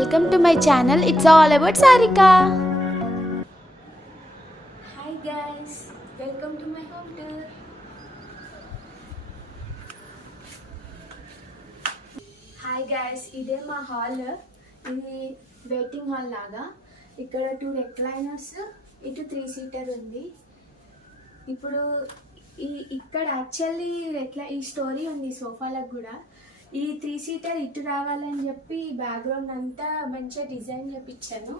Welcome to my channel. It's all about Sarika. Hi guys, welcome to my home tour. Hi guys, ఇదే మా hall. ఇది waiting hall లాగా. ఇక్కడ 2 recliners, ఇటు 3 seater ఉంది. ఇప్పుడు ఇక్కడ యాక్చువల్లీ ఈ స్టోరీ ఉంది సోఫాలకు కూడా. ఈ 3 సీటర్ ఇటు రావాలని చెప్పి బ్యాక్గ్రౌండ్ అంతా మంచిగా డిజైన్ చేపించాను.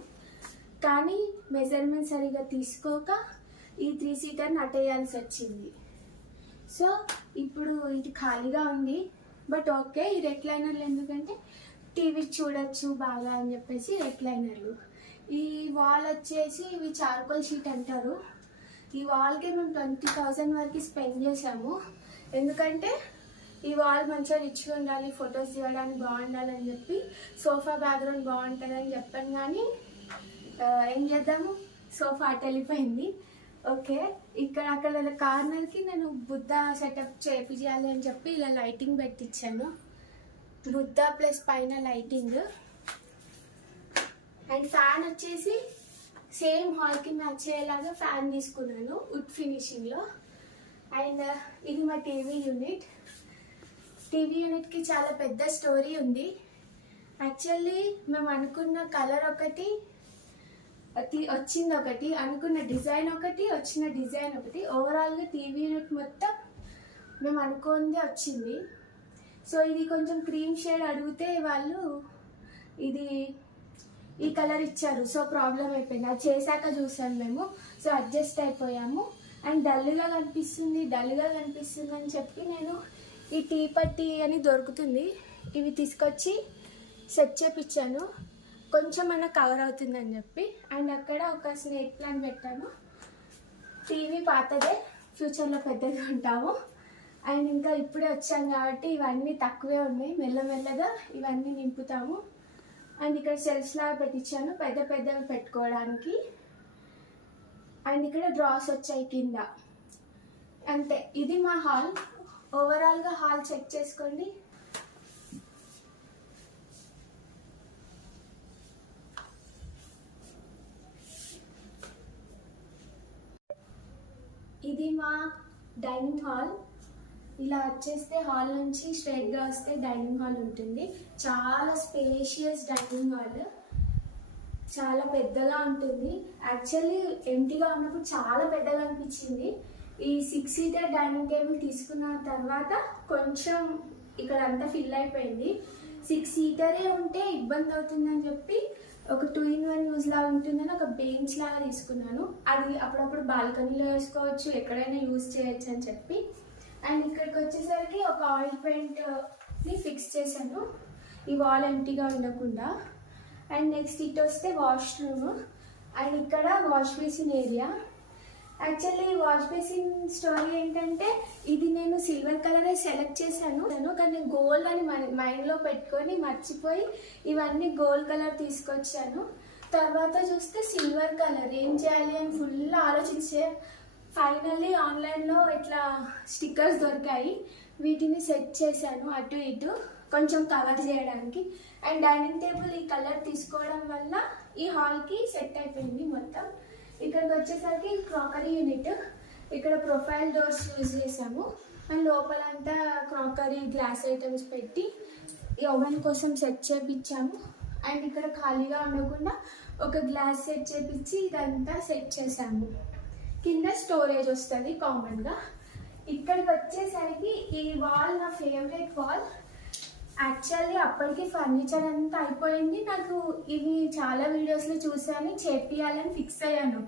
కానీ మెజర్మెంట్ సరిగా తీసుకోక ఈ 3 సీటర్ని అటేయాల్సి వచ్చింది. సో ఇప్పుడు ఇది ఖాళీగా ఉంది. బట్ ఓకే, ఈ రెక్లైనర్లు ఎందుకంటే టీవీ చూడొచ్చు బాగా అని చెప్పేసి రెక్లైనర్లు. ఈ వాల్ వచ్చేసి ఇవి చార్కోల్ షీట్ అంటారు. ఈ వాల్కి మేము 20,000 వరకు స్పెండ్ చేసాము. ఎందుకంటే ఈ వాల్ మంచిగా రిచ్గా ఉండాలి, ఫొటోస్ తీయడానికి బాగుండాలని చెప్పి. సోఫా బ్యాక్గ్రౌండ్ బాగుంటుందని చెప్పాను, కానీ ఏం చేద్దాము, సోఫా అటు వెళ్ళిపోయింది. ఓకే, అక్కడ కార్నర్కి నేను బుద్ధ సెటప్ చేయాలి అని చెప్పి ఇలా లైటింగ్ పెట్టించాను. బుద్ధ ప్లస్ పైన లైటింగ్. అండ్ ఫ్యాన్ వచ్చేసి సేమ్ హాల్కి మ్యాచ్ అయ్యేలాగా ఫ్యాన్ తీసుకున్నాను వుడ్ ఫినిషింగ్లో. అండ్ ఇది మా టీవీ యూనిట్కి చాలా పెద్ద స్టోరీ ఉంది. యాక్చువల్లీ మేము అనుకున్న కలర్ ఒకటి వచ్చింది, అనుకున్న డిజైన్ ఒకటి, వచ్చిన డిజైన్ ఒకటి. ఓవరాల్గా టీవీ యూనిట్ మొత్తం మేము అనుకుంది వచ్చింది. సో ఇది కొంచెం క్రీమ్ షేడ్ అడిగితే వాళ్ళు ఈ కలర్ ఇచ్చారు. సో ప్రాబ్లం అయిపోయింది. అది చేశాక చూసాను మేము. సో అడ్జస్ట్ అయిపోయాము. అండ్ డల్గా కనిపిస్తుంది అని చెప్పి నేను ఈ టీ పట్టి అని దొరుకుతుంది, ఇవి తీసుకొచ్చి సెట్ చేపించాను. కొంచెం అన్న కవర్ అవుతుందని చెప్పి. అండ్ అక్కడ ఒక స్నేక్ ప్లాంట్ పెట్టాను. టీవీ పాతదే, ఫ్యూచర్లో పెద్దగా ఉంటాము. అండ్ ఇంకా ఇప్పుడే వచ్చాం కాబట్టి ఇవన్నీ తక్కువే ఉన్నాయి. మెల్లమెల్లగా ఇవన్నీ నింపుతాము. అండ్ ఇక్కడ సెల్ఫ్స్ లాగా పెట్టించాను పెద్దవి పెట్టుకోవడానికి. అండ్ ఇక్కడ డ్రాస్ వచ్చాయి కింద. అంతే, ఇది మా హాల్. ఓవరాల్గా హాల్ చెక్ చేసుకోండి. ఇది మా డైనింగ్ హాల్. ఇలా వచ్చేస్తే హాల్ నుంచి స్ట్రైట్గా వస్తే డైనింగ్ హాల్ ఉంటుంది. చాలా స్పేషియస్ డైనింగ్ హాల్, చాలా పెద్దగా ఉంటుంది. యాక్చువల్లీ ఎంటీగా ఉన్నప్పుడు చాలా పెద్దగా అనిపించింది. ఈ 6 సీటర్ డైనింగ్ టేబుల్ తీసుకున్న తర్వాత కొంచెం ఇక్కడ అంతా ఫిల్ అయిపోయింది. 6 సీటరే ఉంటే ఇబ్బంది అవుతుందని చెప్పి ఒక 2-in-1 యూజ్ లాగా ఉంటుందని ఒక బెంచ్ లాగా తీసుకున్నాను. అది అప్పుడప్పుడు బాల్కనీలో వేసుకోవచ్చు, ఎక్కడైనా యూజ్ చేయొచ్చు అని చెప్పి. అండ్ ఇక్కడికి వచ్చేసరికి ఒక ఆయిల్ పెయింట్ని ఫిక్స్ చేశాను, ఈ వాల్ ఎంటీగా ఉండకుండా. అండ్ నెక్స్ట్ ఇటు వస్తే వాష్రూమ్. అండ్ ఇక్కడ wash basin area. Actually wash basin story ఏంటంటే, ఇది నేను సిల్వర్ కలరే సెలెక్ట్ చేశాను, కానీ నేను గోల్డ్ అని మైండ్లో పెట్టుకొని మర్చిపోయి ఇవన్నీ గోల్డ్ కలర్ తీసుకొచ్చాను. తర్వాత చూస్తే సిల్వర్ కలర్ ఏం చేయాలి అని ఫుల్ ఆలోచించే ఫైనల్లీ ఆన్లైన్లో ఇట్లా స్టిక్కర్స్ దొరికాయి. వీటిని సెట్ చేశాను అటు ఇటు కొంచెం కవర్ చేయడానికి. అండ్ డైనింగ్ టేబుల్ ఈ కలర్ తీసుకోవడం వల్ల ఈ హాల్కి సెట్ అయిపోయింది మొత్తం. ఇక్కడికి వచ్చేసరికి క్రాకరీ యూనిట్. ఇక్కడ ప్రొఫైల్ డోర్స్ యూజ్ చేసాము. అండ్ లోపలంతా క్రాకరీ గ్లాస్ ఐటమ్స్ పెట్టి ఈ ఓవెన్ కోసం సెట్ చేపించాము. అండ్ ఇక్కడ ఖాళీగా ఉండకుండా ఒక గ్లాస్ సెట్ చేపించి ఇదంతా సెట్ చేసాము. కింద స్టోరేజ్ వస్తుంది కామన్గా. ఇక్కడికి వచ్చేసరికి ఈ వాల్ నా ఫేవరెట్ వాల్. యాక్చువల్లీ అప్పటికి ఫర్నిచర్ అంతా అయిపోయింది. నాకు ఇవి చాలా వీడియోస్లో చూసాను, చేపియాలని ఫిక్స్ అయ్యాను.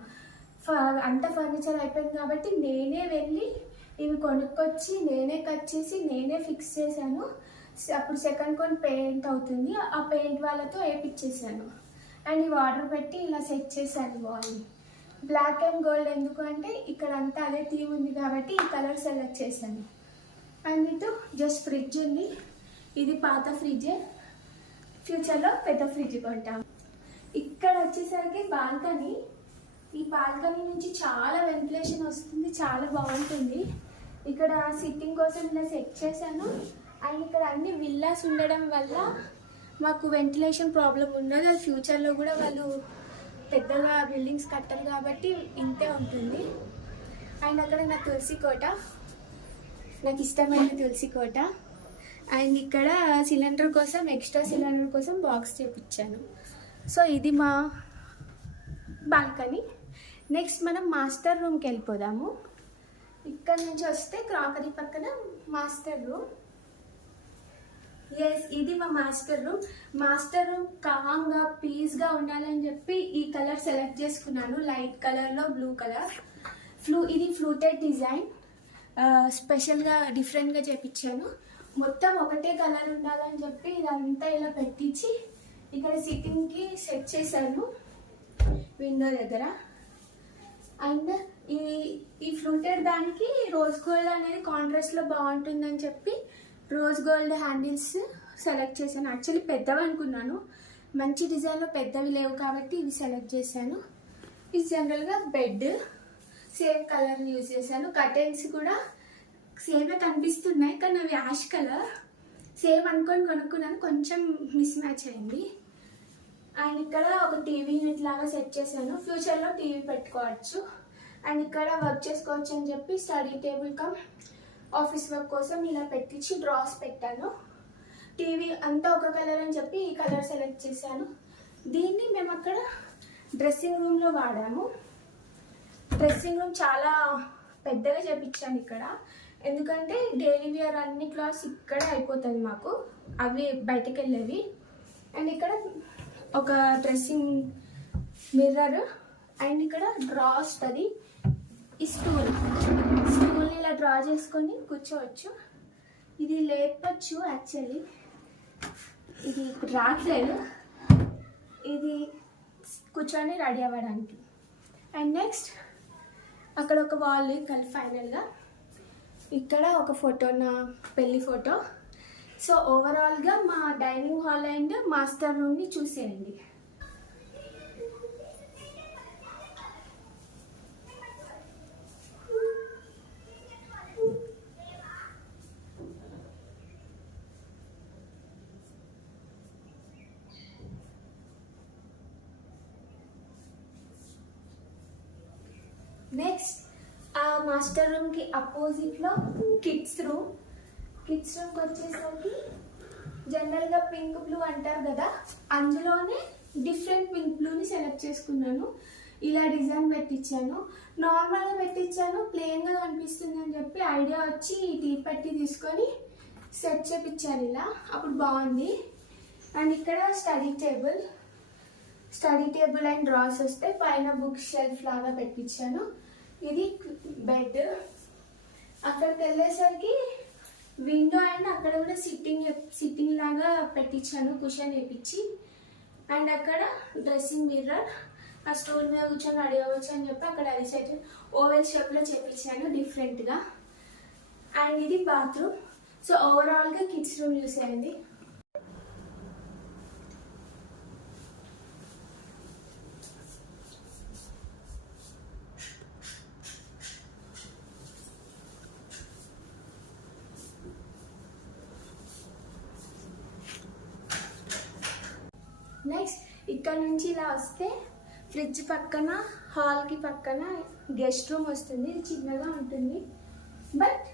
అంత ఫర్నిచర్ అయిపోయింది కాబట్టి నేనే వెళ్ళి ఇవి కొనుక్కొచ్చి నేనే కట్ చేసి నేనే ఫిక్స్ చేశాను. అప్పుడు సెకండ్ కోన్ పెయింట్ అవుతుంది, ఆ పెయింట్ వాళ్ళతో వేయించేసాను. అండ్ ఈ వాటర్ పెట్టి ఇలా సెట్ చేశాను వాల్ని. బ్లాక్ అండ్ గోల్డ్ ఎందుకు అంటే ఇక్కడ అంతా అదే థీమ్ ఉంది కాబట్టి ఈ కలర్ సెలెక్ట్ చేశాను. అండ్ ఇటు జస్ట్ ఫ్రిడ్జ్ ఉంది. ఇది పాత ఫ్రిడ్జే, ఫ్యూచర్లో పెద్ద ఫ్రిడ్జ్ కొంటాం. ఇక్కడ వచ్చేసరికి బాల్కనీ. ఈ బాల్కనీ నుంచి చాలా వెంటిలేషన్ వస్తుంది, చాలా బాగుంటుంది. ఇక్కడ సిట్టింగ్ కోసం ఇలా సెట్ చేశాను. అండ్ ఇక్కడ అన్ని విల్లాస్ ఉండడం వల్ల మాకు వెంటిలేషన్ ప్రాబ్లం ఉన్నది, అది ఫ్యూచర్లో కూడా వాళ్ళు పెద్దగా బిల్డింగ్స్ కట్టారు కాబట్టి ఇంతే ఉంటుంది. అండ్ అక్కడ నా తులసి కోట, నాకు ఇష్టమైన తులసి కోట. అండ్ ఇక్కడ సిలిండర్ కోసం, ఎక్స్ట్రా సిలిండర్ కోసం బాక్స్ చేపించాను. సో ఇది మా బాల్కనీ. నెక్స్ట్ మనం మాస్టర్ రూమ్కి వెళ్ళిపోదాము. ఇక్కడ నుంచి వస్తే క్రాకరీ పక్కన మాస్టర్ రూమ్. ఎస్, ఇది మా మాస్టర్ రూమ్. మాస్టర్ రూమ్ కామ్గా పీస్గా ఉండాలని చెప్పి ఈ కలర్ సెలెక్ట్ చేసుకున్నాను, లైట్ కలర్లో బ్లూ కలర్. ఇది ఫ్లూటెడ్ డిజైన్, స్పెషల్గా డిఫరెంట్గా చేపించాను. మొత్తం ఒకటే కలర్ ఉండాలని చెప్పి ఇదంతా ఇలా పెట్టించి ఇక్కడ సిట్టింగ్కి సెట్ చేశాను విండో దగ్గర. అండ్ ఈ ఫ్లూటెడ్ దానికి రోజ్ గోల్డ్ అనేది కాంట్రాస్ట్లో బాగుంటుందని చెప్పి రోజ్ గోల్డ్ హ్యాండిల్స్ సెలెక్ట్ చేశాను. యాక్చువల్లీ పెద్దవి అనుకున్నాను, మంచి డిజైన్లో పెద్దవి లేవు కాబట్టి ఇవి సెలెక్ట్ చేశాను. ఇది జనరల్గా బెడ్, సేమ్ కలర్ యూజ్ చేశాను. కర్టెన్స్ కూడా సేమే కనిపిస్తున్నాయి కానీ అవి యాష్ కలర్, సేమ్ అనుకొని కొనుక్కున్నాను, కొంచెం మిస్ మ్యాచ్ అయింది. అండ్ ఇక్కడ ఒక టీవీ యూనిట్ లాగా సెట్ చేశాను, ఫ్యూచర్లో టీవీ పెట్టుకోవచ్చు. అండ్ ఇక్కడ వర్క్ చేసుకోవచ్చు అని చెప్పి study table cum office work కోసం ఇలా పెట్టించి డ్రాస్ పెట్టాను. టీవీ అంతా ఒక కలర్ అని చెప్పి ఈ కలర్ సెలెక్ట్ చేశాను. దీన్ని మేము అక్కడ డ్రెస్సింగ్ రూమ్లో వాడాము. డ్రెస్సింగ్ రూమ్ చాలా పెద్దగా చేపించాను ఇక్కడ, ఎందుకంటే డైలీ వేర్ అన్ని క్లాత్స్ ఇక్కడ అయిపోతుంది మాకు, అవి బయటకు వెళ్ళేవి. అండ్ ఇక్కడ ఒక డ్రెస్సింగ్ మిర్రర్, అండ్ ఇక్కడ డ్రా వస్తుంది. ఈ స్టూల్ని ఇలా డ్రా చేసుకొని కూర్చోవచ్చు. ఇది లేపచ్చు యాక్చువల్లీ, ఇది ఇప్పుడు రావట్లేదు, ఇది కూర్చొని రెడీ అవ్వడానికి. అండ్ నెక్స్ట్ అక్కడ ఒక వాల్ కలిపి ఫైనల్గా ఇక్కడ ఒక ఫోటో, నా పెళ్ళి ఫోటో. సో ఓవరాల్గా మా డైనింగ్ హాల్ అండ్ మాస్టర్ రూమ్ని చూసేయండి. నెక్స్ట్ ఆ మాస్టర్ రూమ్కి అపోజిట్లో కిడ్స్ రూమ్కి వచ్చేసరికి జనరల్గా పింక్ బ్లూ అంటారు కదా, అందులోనే డిఫరెంట్ పింక్ బ్లూని సెలెక్ట్ చేసుకున్నాను. ఇలా డిజైన్ పెట్టించాను, నార్మల్గా పెట్టించాను, ప్లెయిన్గా కనిపిస్తుంది అని చెప్పి ఐడియా వచ్చి టీ పట్టి తీసుకొని సెట్ చేపించాను ఇలా, అప్పుడు బాగుంది. అండ్ ఇక్కడ స్టడీ టేబుల్ అండ్ డ్రాస్ వస్తే పైన బుక్ షెల్ఫ్ లాగా పెట్టించాను. ఇది బెడ్. అక్కడికి వెళ్ళేసరికి విండో అండ్ అక్కడ కూడా సిట్టింగ్ లాగా పెట్టించాను, కుషన్ వేపించి. అండ్ అక్కడ డ్రెస్సింగ్ మిర్రర్, ఆ స్టూల్ మీద కూర్చొని రెడీ అవ్వచ్చు అని చెప్పి అక్కడ అది సెట్ ఓవెల్ షేప్లో చేపించాను డిఫరెంట్గా. అండ్ ఇది బాత్రూమ్. సో ఓవరాల్గా కిడ్స్ రూమ్ చూసేయండి. నెక్స్ట్ ఇక్కడ నుంచి ఇలా వస్తే ఫ్రిడ్జ్ పక్కన, హాల్కి పక్కన గెస్ట్ రూమ్ వస్తుంది. ఇది చిన్నగా ఉంటుంది బట్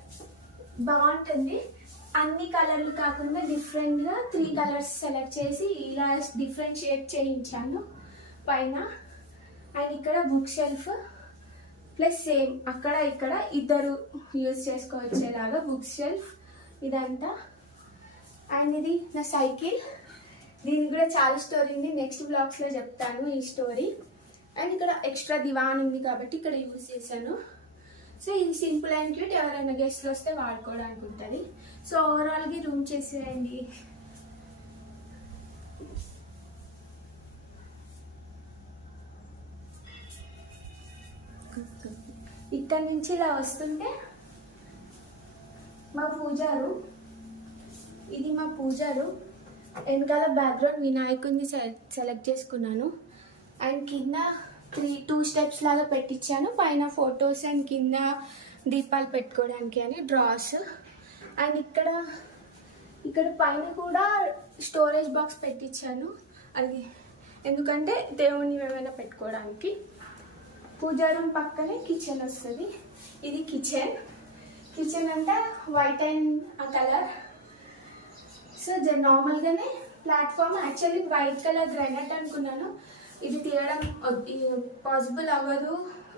బాగుంటుంది. అన్ని కలర్లు కాకుండా డిఫరెంట్గా 3 కలర్స్ సెలెక్ట్ చేసి ఇలా డిఫరెంట్ షేప్ చేయించాను పైన. అండ్ ఇక్కడ బుక్ షెల్ఫ్ ప్లస్ సేమ్ అక్కడ ఇక్కడ ఇద్దరు యూజ్ చేసుకోవచ్చేలాగా బుక్ షెల్ఫ్ ఇదంతా. అండ్ ఇది నా సైకిల్, దీనికి కూడా చాలా స్టోరీ ఉంది, నెక్స్ట్ బ్లాగ్స్లో చెప్తాను ఈ స్టోరీ. అండ్ ఇక్కడ ఎక్స్ట్రా దివాన్ ఉంది కాబట్టి ఇక్కడ యూజ్ చేశాను. సో ఇది సింపుల్ అండ్ క్యూట్, ఎవరైనా గెస్ట్లు వస్తే వాడుకోవడానికి ఉంటుంది. సో ఓవరాల్గా రూమ్ చేసేయండి. ఇక్కడ నుంచి ఇలా వస్తుంటే మా పూజా రూమ్, ఇది మా పూజా రూమ్. వెనకాల బ్యాక్గ్రౌండ్ వినాయకుడిని సెలెక్ట్ చేసుకున్నాను. అండ్ కింద 2 స్టెప్స్ లాగా పెట్టించాను, పైన ఫొటోస్ అండ్ కింద దీపాలు పెట్టుకోవడానికి అని డ్రాస్. అండ్ ఇక్కడ ఇక్కడ పైన కూడా స్టోరేజ్ బాక్స్ పెట్టించాను, అది ఎందుకంటే దేవుణ్ణి ఏమైనా పెట్టుకోవడానికి. పూజా రూమ్ పక్కనే కిచెన్ వస్తుంది. ఇది కిచెన్ అంతా వైట్ అండ్ కలర్. సో నార్మల్గానే platform actually white colour granite అనుకున్నాను, ఇది తీయడం పాసిబుల్ అవ్వదు,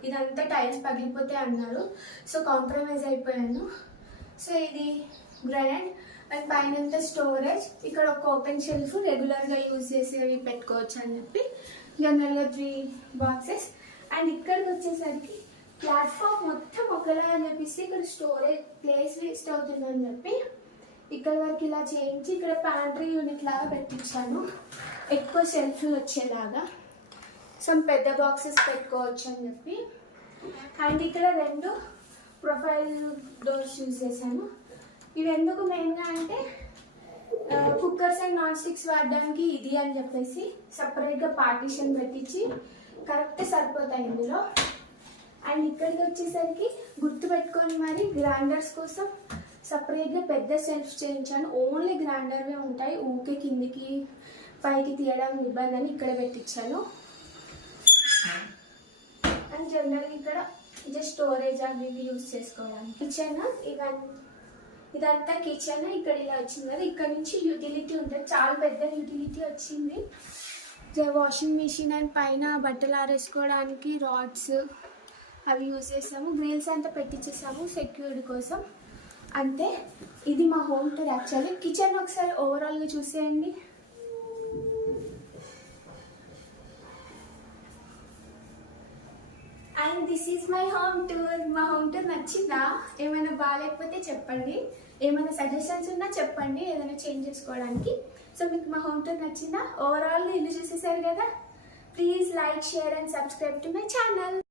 ఇదంతా టైల్స్ పగిలిపోతాయి అన్నారు. సో కాంప్రమైజ్ అయిపోయాను. సో ఇది గ్రానైట్ అండ్ పైన స్టోరేజ్. ఇక్కడ ఒక ఓపెన్ షెల్ఫ్, రెగ్యులర్గా యూజ్ చేసేవి పెట్టుకోవచ్చు అని చెప్పి జనరల్గా 3 బాక్సెస్. అండ్ ఇక్కడికి వచ్చేసరికి ప్లాట్ఫామ్ మొత్తం ఒకలా అని చెప్పేసి ఇక్కడ స్టోరేజ్ ప్లేస్ వేస్ట్ అవుతుందని చెప్పి ఇక్కడ వరకు ఇలా చేయించి ఇక్కడ ప్యాంట్రీ యూనిట్ లాగా పెట్టించాను, ఎక్కువ షెల్ఫ్లు వచ్చేలాగా. సమ్ పెద్ద బాక్సెస్ పెట్టుకోవచ్చు అని చెప్పి. అండ్ ఇక్కడ 2 ప్రొఫైల్ డోర్స్ యూజ్ చేశాను. ఇవి ఎందుకు మెయిన్గా అంటే కుక్కర్స్ అండ్ నాన్ స్టిక్స్ వాడడానికి ఇది అని చెప్పేసి సపరేట్గా పార్టీషన్ పెట్టించి కరెక్ట్ సరిపోతాయి ఇందులో. అండ్ ఇక్కడికి వచ్చేసరికి గుర్తుపెట్టుకొని మరి గ్రైండర్స్ కోసం సపరేట్గా పెద్ద సెల్ఫ్ చేయించాను. ఓన్లీ గ్రైండర్వే ఉంటాయి, ఊకే కిందికి పైకి తీయడం ఇబ్బంది అని ఇక్కడ పెట్టించాను. అండ్ జనరల్గా ఇక్కడ జస్ట్ స్టోరేజ్ అవి ఇవి యూజ్ చేసుకోవడానికి. కిచెన్ ఇదంతా కిచెన్. ఇక్కడ ఇలా వచ్చింది కదా, ఇక్కడ నుంచి యూటిలిటీ ఉంటుంది, చాలా పెద్ద యూటిలిటీ వచ్చింది. వాషింగ్ మిషన్ అండ్ పైన బట్టలు ఆరేసుకోవడానికి రాడ్స్ అవి యూజ్ చేసాము. గ్రిల్స్ అంతా పెట్టించేసాము సెక్యూరిటీ కోసం. అంతే, ఇది మా హోమ్ టూర్. యాక్చువల్లీ కిచెన్ ఒకసారి ఓవరాల్గా చూసేయండి. And this is my home tour. మా హోమ్ టూర్ నచ్చిందా? ఏమైనా బాగాలేకపోతే చెప్పండి, ఏమైనా సజెషన్స్ ఉన్నా చెప్పండి, ఏదైనా చేంజ్ చేసుకోవడానికి. సో మీకు మా హోమ్ టూర్ నచ్చిందా? ఓవరాల్ ఇల్లు చూసేసారు కదా. Please like, share and subscribe to my channel.